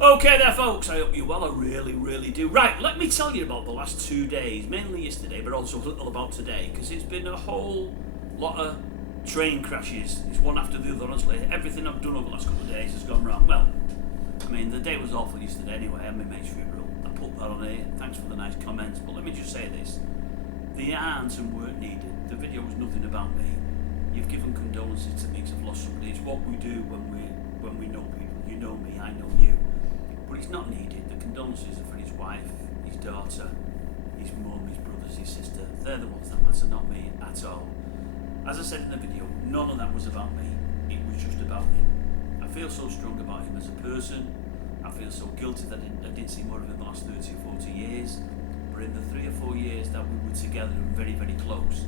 Okay there folks, I hope you're well, I really do. Right, let me tell you about the last 2 days, mainly yesterday but also a little about today, because it's been a whole lot of train crashes. It's one after the other, honestly. Everything I've done over the last couple of days has gone wrong. Well, I mean, the day was awful yesterday anyway. I had my mate's funeral. I put that on here. Thanks for the nice comments, but let me just say this. The answer weren't needed. The video was nothing about me. You've given condolences to me because I've lost somebody. It's what we do when we know people. You know me, I know you. But it's not needed. The condolences are for his wife, his daughter, his mum, his brothers, his sister. They're the ones that matter, not me at all. As I said in the video, none of that was about me. It was just about him. I feel so strong about him as a person. I feel so guilty that I didn't see more of him in the last 30 or 40 years. But in the 3 or 4 years that we were together and very close,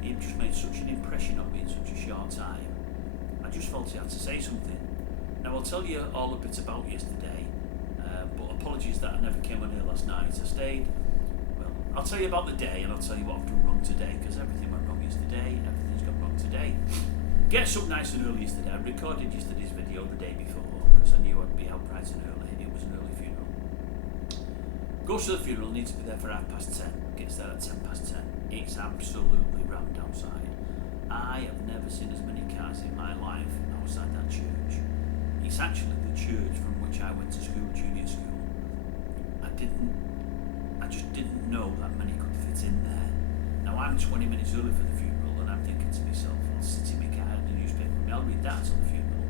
he just made such an impression on me in such a short time. I just felt he had to say something. Now I'll tell you all a bit about yesterday. But apologies that I never came on here last night. I stayed. Well, I'll tell you about the day and I'll tell you what I've done wrong today, because everything went wrong yesterday, everything's gone wrong today. Gets up nice and early yesterday. I recorded yesterday's video the day before because I knew I'd be out bright and early. It was an early funeral. Goes to the funeral, needs to be there for 10:30. Gets there at 10:10. It's absolutely rammed outside. I have never seen as many cars in my life outside that church. It's actually the church from which I went to school, junior school. I just didn't know that many could fit in there. Now I'm 20 minutes early for the funeral and I'm thinking to myself, I'll sit in my car and the newspaper and I'll read that till the funeral.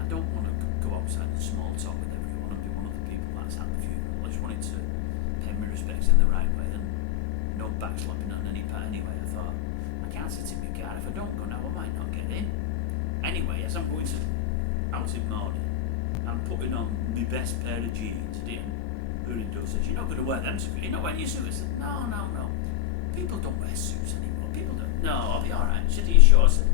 I don't want to go outside and small talk with everyone and be one of the people that's at the funeral. I just wanted to pay my respects in the right way and no backslapping on any part anyway. I thought, I can't sit in my car. If I don't go now, I might not get in. Anyway, as I'm going out in the morning, I'm putting on my best pair of jeans. Her indoor says, you're not going to wear them suits. You're not wearing your suit. I said, no. People don't wear suits anymore. People don't. No, I'll be alright. She said, are you sure? I said,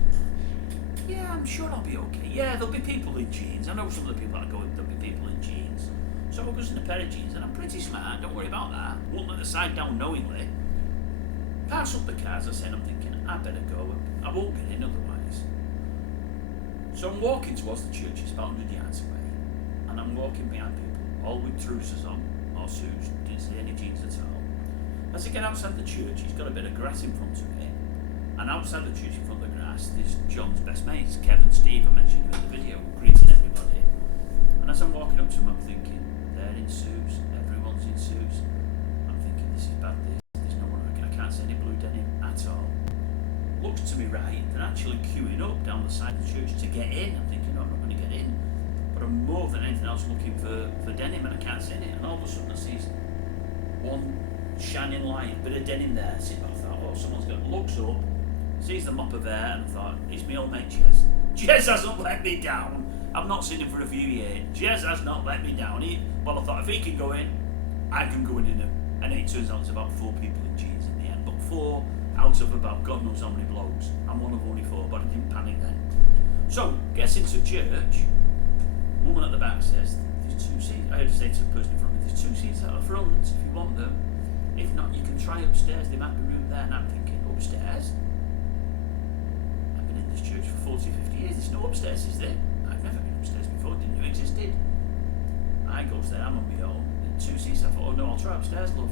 yeah, I'm sure I'll be okay. Yeah, there'll be people in jeans. I know some of the people that go, there'll be people in jeans. So I was in a pair of jeans and I'm pretty smart. Don't worry about that. Won't let the side down knowingly. Pass up the cars, I said, I'm thinking, I better go. I won't get in otherwise. So I'm walking towards the church. It's about 100 yards away. And I'm walking behind people, all with trousers on, or suits, didn't see any jeans at all. As I get outside the church, he's got a bit of grass in front of it. And outside the church, in front of the grass, there's John's best mates, Kevin, Steve, I mentioned him in the video, greeting everybody. And as I'm walking up to him, I'm thinking, they're in suits, everyone's in suits. I'm thinking, this is bad, there's no one, I can't see any blue denim at all. Looks to me right, they're actually queuing up down the side of the church to get in. I'm thinking, no, I'm not going to get in. But I'm more than anything else looking for denim and I can't see it. And all of a sudden I see one shining light, bit of denim there. I thought, oh, someone's got, looks up, sees the mopper there, and I thought, it's my old mate Jez. Jez hasn't let me down. I've not seen him for a few years. Jez has not let me down. I thought, if he can go in, I can go in him. And it turns out it's about 4 people in jeans in the end. But 4 out of about God knows how many blokes. I'm one of only 4, but I didn't panic then. So, gets into church. Woman at the back says, there's 2 seats. I had to say to the person in front of me, there's 2 seats out the front if you want them. If not, you can try upstairs. There might be room there. And I'm thinking, upstairs? I've been in this church for 40, 50 years. There's no upstairs, is there? I've never been upstairs before. Didn't know it existed. I goes there. I'm on my own. 2 seats. I thought, oh no, I'll try upstairs, love.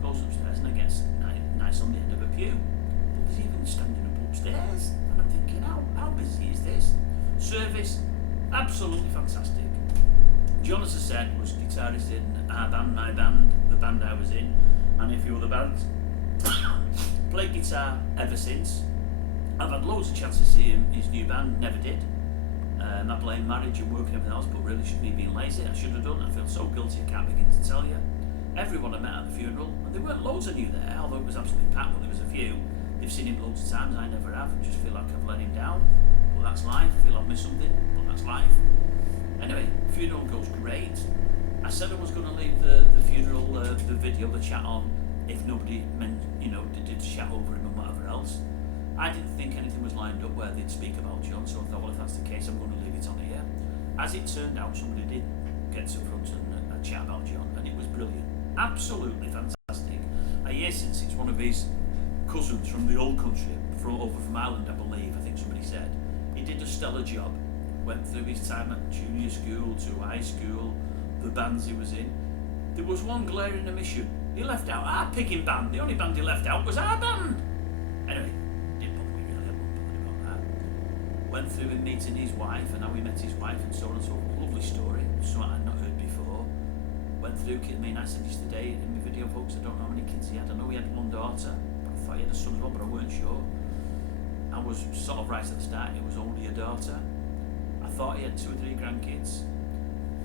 Goes upstairs and I get nice on the end of a pew. But there's even standing up upstairs. And I'm thinking, how busy is this? Service, absolutely fantastic. John, as I said, was guitarist in our band, my band, the band I was in, and a few other bands. Played guitar ever since. I've had loads of chances to see him, his new band, never did. I blame marriage and work and everything else, but really should me being lazy. I should have done. I feel so guilty I can't begin to tell you. Everyone I met at the funeral, and there weren't loads I knew there, although it was absolutely packed, but there was a few. They've seen him loads of times, I never have. I just feel like I've let him down. But that's life. I feel I've missed something, but that's life. Anyway, funeral goes great. I said I was going to leave the funeral, the video, the chat on, if nobody did chat over him and whatever else. I didn't think anything was lined up where they'd speak about John, so I thought, well, if that's the case, I'm going to leave it on here. As it turned out, somebody did get to front and chat about John, and it was brilliant. Absolutely fantastic. I hear since it's one of his cousins from the old country, over from Ireland, I believe, I think somebody said. He did a stellar job. Went through his time at junior school to high school, the bands he was in. There was one glaring omission. He left out our picking band. The only band he left out was our band. Anyway, didn't bother me really. I wasn't bothered about that. Went through him meeting his wife and how he met his wife and so on and so forth. Lovely story. Something I'd not heard before. Went through kids. I mean, I said yesterday in my video, folks, I don't know how many kids he had. I know he had one daughter. But I thought he had a son as well, but I weren't sure. I was sort of right at the start. It was only a daughter. I thought he had 2 or 3 grandkids.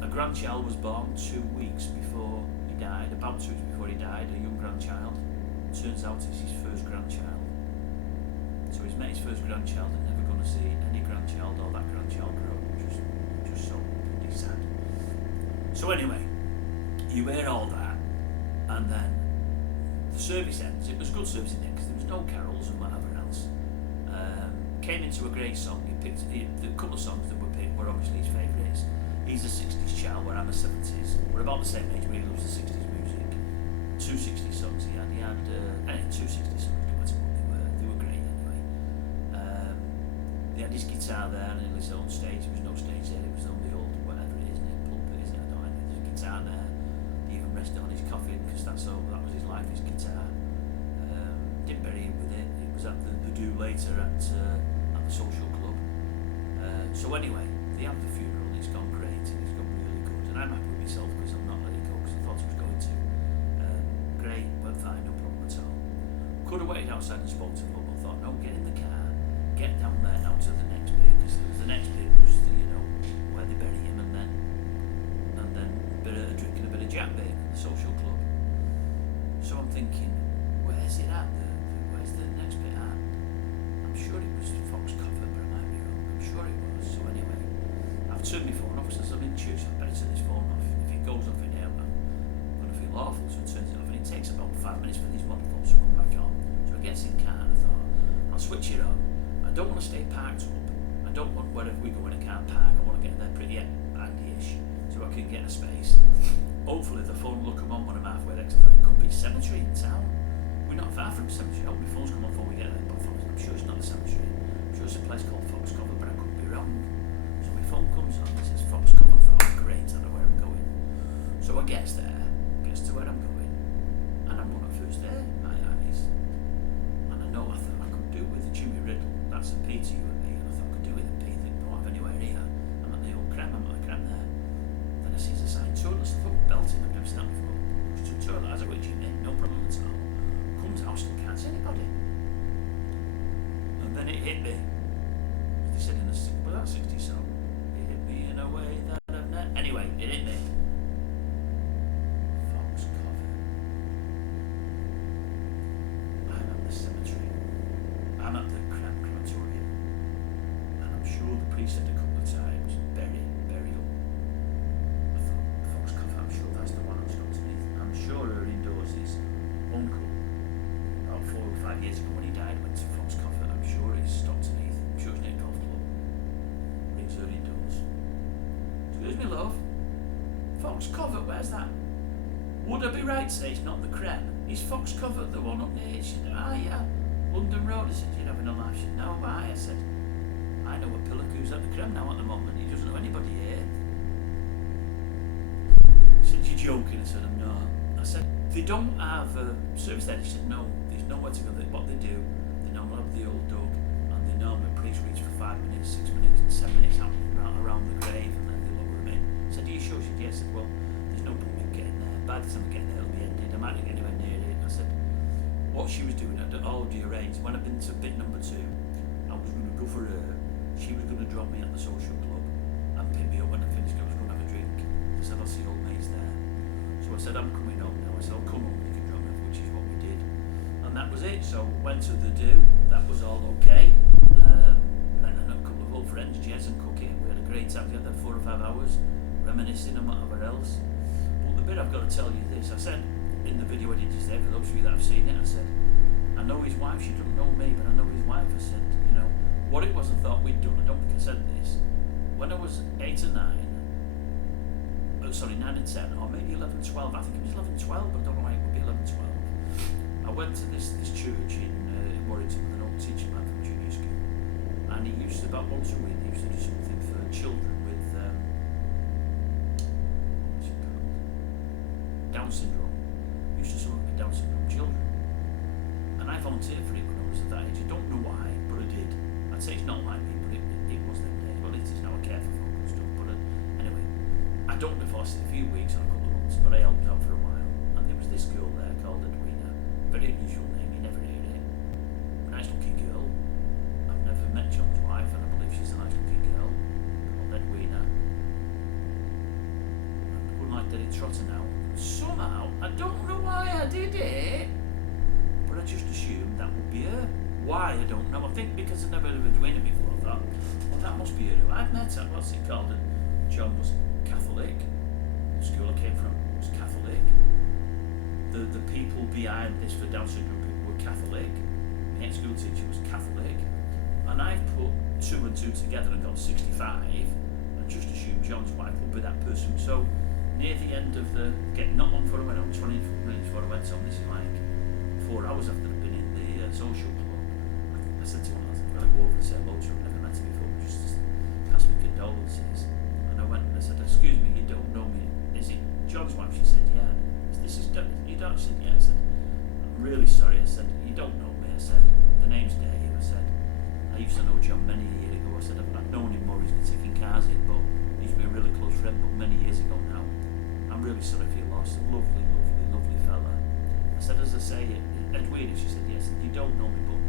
A grandchild was born 2 weeks before he died, about 2 weeks before he died, a young grandchild. Turns out it's his first grandchild. So he's met his first grandchild and never going to see any grandchild or that grandchild grow. Just so pretty sad. So anyway, you hear all that, and then the service ends. It was good service in the end because there was no carols and whatever else. Came into a great song. He picked the couple of songs that were picked were obviously his favourites. He's a 60s child, where I'm a 70s. We're about the same age, but he loves the 60s music. 2 60s songs he had. He had 2 60s songs, no matter what they were. They were great anyway. He had his guitar there and his own stage. There was no stage there. It was on the old whatever it is, isn't it? Pulpit, isn't it? I don't know. There's a guitar there. He even rested on his coffin because that was his life, his guitar. Didn't bury him with it. It was at the do later at the social club. So anyway, they had the funeral and it's gone great and it's gone really good. And I'm happy with myself because I'm not letting go because I thought I was going to. Great, went fine, no problem at all. Could have waited outside and spoke to them, but thought, no, get in the car, get down there now to the next bit because the next bit was the, where they bury him and then a bit of drinking, a bit of Jack bit at the social club. So I'm thinking, where's it at? Where's the next bit at? I'm sure it was Fox Cover, but I might be wrong. I'm sure it was. So anyway, I've turned my phone off since I'm in church. I better turn this phone off. If it goes off in here, I'm going to feel awful. So it turns it off, and it takes about 5 minutes for these motherfuckers to come back on. So I get in car and I thought, I'll switch it on. I don't want to stay parked up. I don't want wherever we go in a car park. I want to get there pretty handy-ish so I can get a space. Hopefully the phone will come on when I'm halfway there. Because I thought it could be cemetery in town. We're not far from the cemetery. I hope my phone's come on before we get there. But I'm sure it's not the cemetery. I'm sure it's a place called Fox Cover, but I could be wrong. So my phone comes on. It says Fox Cover. I thought, oh, great, I know where I'm going. So I gets there, gets to where I'm going, and I'm one at first there, my eyes. And I know I thought I could do with the Jimmy Riddle. That's a P to you and me. And I thought I could do with a P. They don't have anywhere here. I'm at the old creme. I'm at the creme there. Then I see the sign toilets. I thought belting. I've never seen that before. To the toilet. I was like, wait, Jimmy, no problem at all. Comes out, still can't see anybody. And then it hit me. They said in the well, that 60 song. It hit me in a way that I've never. Anyway, it hit me. Fox Cover. I'm at the cemetery. I'm at the crematorium. And I'm sure the priest said a couple of times, burial. I thought, Fox Cover, I'm sure that's the one I was going to meet. I'm sure her indoors' uncle, about 4 or 5 years ago when he died, went to Fox Cover. I'm sure it's Stockton Heath. I'm sure it's near Golf Club. Rings her indoors. Excuse me, love. Fox Cover, where's that? Would I be right to say it's not the creme? Is Fox Cover the one up near? She said, yeah. London Road. I said, you're having a laugh. She said, no, why? I said, I know a Pillacoo's at the creme now at the moment. He doesn't know anybody here. She said, you're joking. I said, I'm not. I said, they don't have a service there. She said, no, there's nowhere to go. What they do, they normally have the old dog, and they normally police reach for 5 minutes, 6 minutes, 7 minutes out around the grave, and then they lower him in. I said, are you sure? She said, yes. I said, well, there's no point in getting there. By the time I get there, it'll be ended. I might not get anywhere near it. I said, what she was doing, I'd already arranged. When I've been to bit number 2, I was going to go for her. She was going to drop me at the social club and pick me up when I finished. I was going to have a drink. I said, I'll see old mates there. So I said, I'm coming home now. I said, I'll come home, you can drop me off, which is what we did. And that was it. So went to the do. That was all okay. Met a couple of old friends, Jez and Cookie. We had a great time together, 4 or 5 hours, reminiscing and whatever else. But the bit I've got to tell you this, I said in the video I did just there, for those of you that have seen it, I said, I know his wife, she doesn't know me, but I know his wife. I said, what it was I thought we'd done, I don't think I said this, when I was 8 or 9, 9 and 10, or maybe 11, 12, I think it was 11, 12, but I don't know why it would be 11, 12. I went to this church in Warrington with an old teacher man from junior school, and he used to, about once a week, he used to do something for children with, Down syndrome used to work with Down syndrome children. And I volunteered for it when I was at that age. I don't know why, but I did. I'd say it's not like me, but it was them days. Well, it is now. I care for folk and stuff. But anyway, I don't know if I lasted a few weeks or a couple of months, but I helped out for a while. And there was this girl there called Edwina. Very unusual name, you never heard it. Nice looking girl. I've never met John's wife, and I believe she's a nice looking girl called Edwina. I'm going like Denny Trotter now. Somehow, I don't know why I did it, but I just assumed that would be her. Why, I don't know. I think because I'd never heard of Edwina before, I thought, well, that must be her. I'd met her, what's it called? And John was Catholic. The school I came from was Catholic. The people behind this for Down syndrome people were Catholic. My ex-school teacher was Catholic. And I've put 2 and 2 together and got 65, and just assumed John's wife would be that person. So, near the end of the not long before I went home, 20 minutes before I went home, this is like 4 hours after I'd been in the social club, I said to her, I've got to go over and say hello to her. I've never met her before, but just pass me condolences. And I went and I said, excuse me, you don't know me. Is it John's wife? She said, yeah. This is you don't? She said, yeah. I said, I'm really sorry. I said, you don't know me. I said, the name's Dave. I said, I used to know John many years ago. I said, I've known him more. He's been taking cars in, but he's been a really close friend, but many years ago now. I'm really sorry for your loss. A lovely, lovely, lovely fella. I said, as I say, Edwina, she said, yes, you don't know me, but,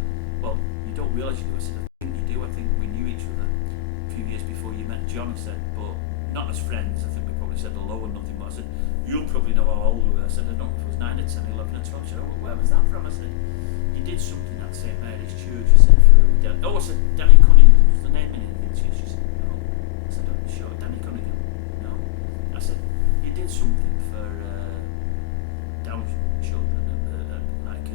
well, you don't realise you do. I said, I think you do. I think we knew each other a few years before you met John. I said, but not as friends. I think we probably said hello and nothing more. I said, you'll probably know how old we were. I said, I don't know if it was 9 or 10, 11 or 12. She said, oh, where was that from? I said, you did something at St Mary's Church. I said, I said, Danny Cunningham. Was the name in it? She said, no. I said, I'm sure, Danny Cunningham. No. I said, you did something for Down children, like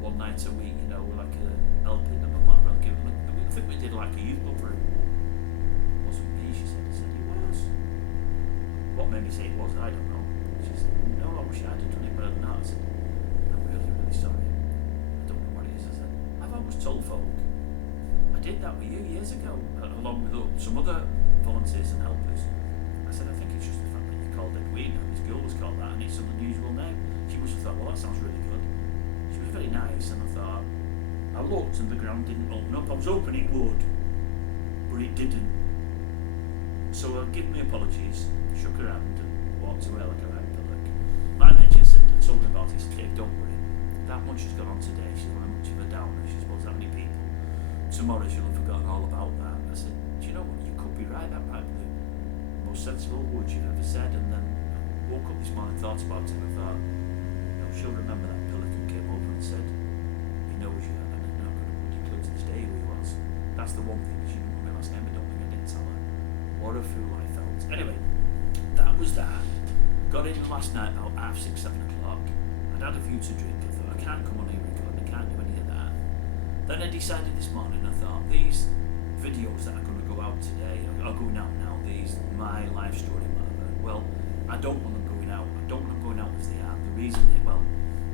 one night a week, you know, like helping them and whatever. I think we did like a youth club for him. It wasn't me, she said. I said, it was. What made me say it was, I don't know. She said, no, I wish I'd have done it, but I'm not. I said, I'm really, really sorry. I don't know what it is. I said, I've always told folk I did that with you years ago, along with some other volunteers and helpers. I said, I think it's just the fact that you called Edwina, and this girl was called that, and it's an unusual name. She must have thought, well, that sounds really good. She was very nice, and I thought, I looked and the ground didn't open up. I was hoping it would, but it didn't. So I gave me apologies, shook her hand, and walked away like a right pillock. My mate said, I told her about it, she said, Dave, don't worry. That much has gone on today, she's not much of a downer, she's supposed to have many people. Tomorrow she'll have forgotten all about that. I said, do you know what, you could be right, that might be the most sensible words you've ever said. And then I woke up this morning and thought about it, and I thought, you know, she'll remember that pillock who came over and said, he knows you, and I'm not going to be clear to this day who he was. That's the one thing, she didn't know my last name, I don't think I did tell her. What a fool I felt. Anyway, that was that. Got in last night about 6:30, 7 o'clock. I'd had a few to drink. I thought, I can't come on here recording, I can't do any of that. Then I decided this morning, I thought, these videos that are going to go out today, are going out now, these, my life story, whatever, well, I don't want them going out. I don't want them going out as they are. The reason, well,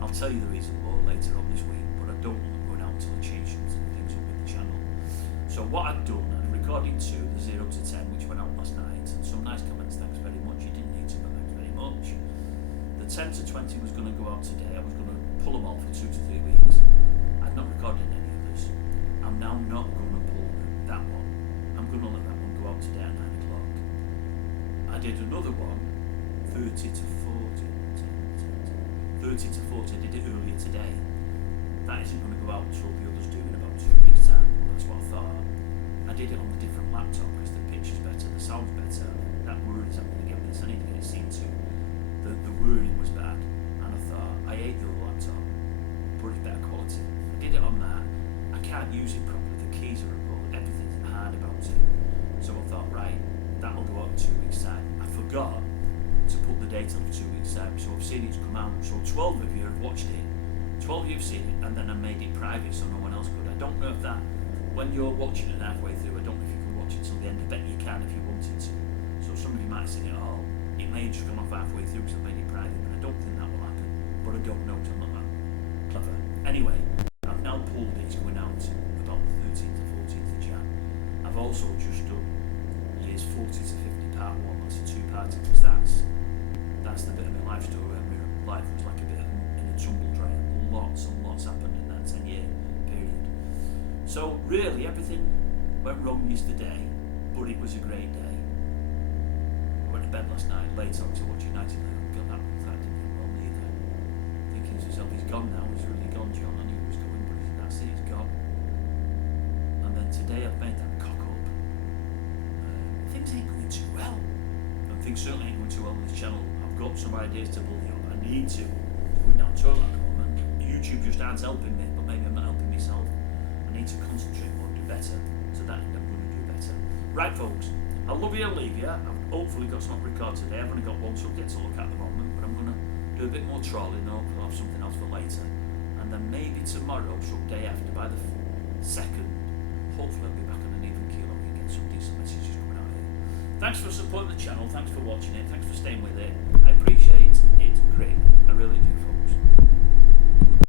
I'll tell you the reason more later on this week, but I don't want them going out until I change some things up with the channel. So what I've done, I've recorded the 0 to 10, which went out last night, and some nice comments, thanks very much. You didn't need to, but thanks very much. The 10 to 20 was going to go out today. I was going to pull them all for 2 to 3 weeks. I've not recorded any others. I'm now not going to pull that one. I'm going to let that one go out today at 9 o'clock. I did another one, 30 to 40. 30 to 40, I did it earlier today. That isn't going to go out until the others do in about 2 weeks' time. That's what I thought. I did it on a different laptop because the picture's better, the sound's better. That word's I'm going to get this. I need to get it seen to. The wording was bad, and I thought, I hate the other laptop, but it's better quality. I did it on that. I can't use it properly. The keys are wrong, everything's hard about it. So I thought, right, that'll go out in 2 weeks' time. I forgot to put the date on for 2 weeks' time, so I've seen it's come out. So 12 of you have watched it, 12 of you have seen it, and then I made it private so no one else could. I don't know if that, when you're watching it halfway through, I don't know if you can watch it till the end. I bet you can if you wanted to. So some of you might have seen it all. It may just come off halfway through because I made it private, but I don't think that will happen. But I don't know because I'm not that clever. Anyway, I've now pulled it, it's going out about the 13th to 14th of Jan. I've also just done years 40 to 50 part 1, that's a 2-parter, because that's the bit of my life story where So really, everything went wrong yesterday, but it was a great day. I went to bed last night late on to watch United. God, that didn't go well neither. Thinking to myself, he's gone now. He's really gone, John. I knew he was going, but that's it. He's gone. And then today I've made that cock up. Things ain't going too well, and things certainly ain't going too well on this channel. I've got some ideas to build up. I need to. It's going down toilet at the moment. YouTube just aren't helping me, but maybe I'm not helping myself. I need to concentrate more and do better, so that I'm going to do better. Right, folks, I love you and leave you. I've hopefully got something to record today. I've only got one subject to look at the moment, but I'm going to do a bit more trawling, and hopefully I'll have something else for later. And then maybe tomorrow, some day after, by the 2nd, hopefully I'll be back on an even keel and we can get some decent messages coming out here. Thanks for supporting the channel, thanks for watching it, thanks for staying with it.